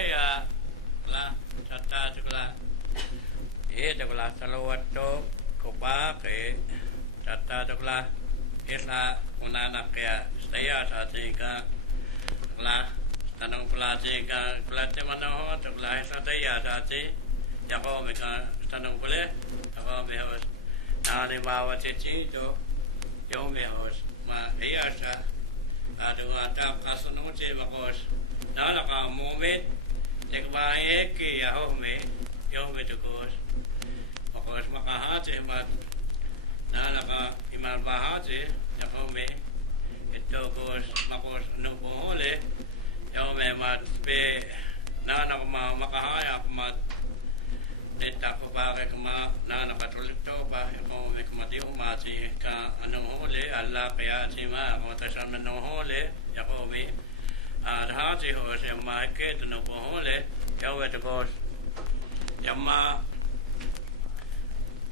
ya lah tata tukla tukla salawatto kopa ke tata tukla isla unana kaya saya satika lah tanong pelajaran pelajaran mana tukla saya sati jako mereka tanong boleh ako mehos nani bawa cici jo yo mehos ma iya sa adu atap kasunong cici makos nana ka moment ekbae ke ya ho me yo me tukos makos makahaje mat nana ka imal bahaje ya ho me ito kos makos no bohole yo me mat be nana ka makahaya mat deta ko pare kama nana ka tulito ba yo me kamati umati ka anong hole alla kaya sima ko tasan no hole ya ho me haji ho se ma ke no bohole yo we tukos yamma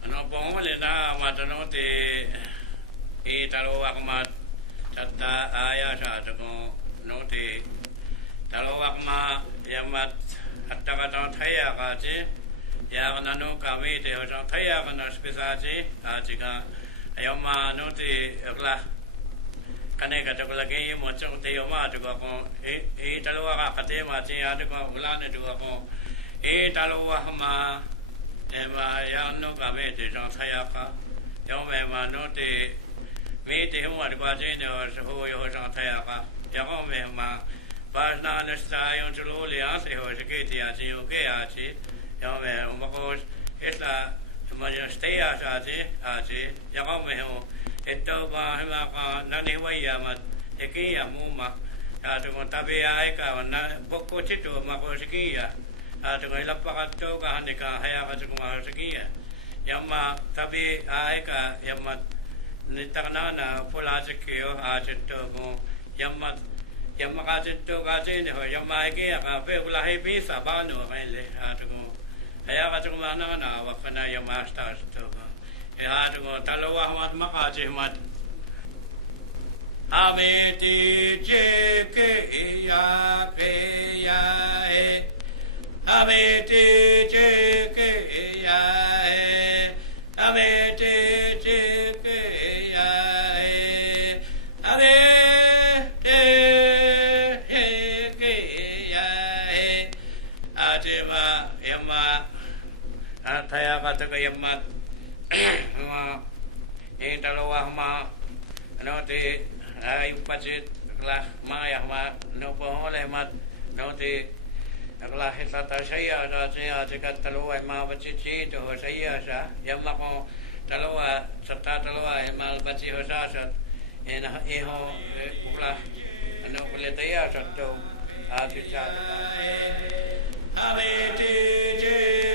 ano bohole na matano te talo akma tata aya sa to no te talo akma yamat hatta ka thaya ka je ya nanu kami te ho thaya ka na spesa je ajiga yamma no te akla kane ka to lagi mo chong te yo ma to ko talo ka kate ma je ya to ko ulane to ko talo ma ema ya no ka me te jong thaya ka yo me ma no te me te ho ma kwa je ne ho yo jong thaya ka ya ko me ma ba na ne sta yo chulo le a se ho se ke te a ji o ke a ji yo me mo ko isla ma yo stay a sa ji a ji ya ko me ho ito ba ma ka na ni wa ya ma e ke ya mu ma ya to mo tabe ai ka na boko chito ma ko se ke ya to ko la pa ka to ka ne ka haya ka ko ma se ke ya yamma tabe ai ka yamma ni ta na na pola se ke yo a chito ko yamma ka chito ka je ne ho yamma ke ya ka pe pula he pi sa ba no ka le a to ko haya ka ko ma na na wa ka na yamma sta to ko ya to ko talowa mat ma ka je mat ame ti je ke ya e ame ti je ke ya e ame ti je ke ya e ame ti je ke ya e ajema yamma ataya kata ke yamma ma talowa ma ano te ay pacit lah ma ya ma no pohole mat no te agla hita ta saya da saya jika talowa ma pacit to saya sa yamma ko talowa serta talowa mal pacit ho sa sa ena ho pula ano pule taya sa to a bicara ave te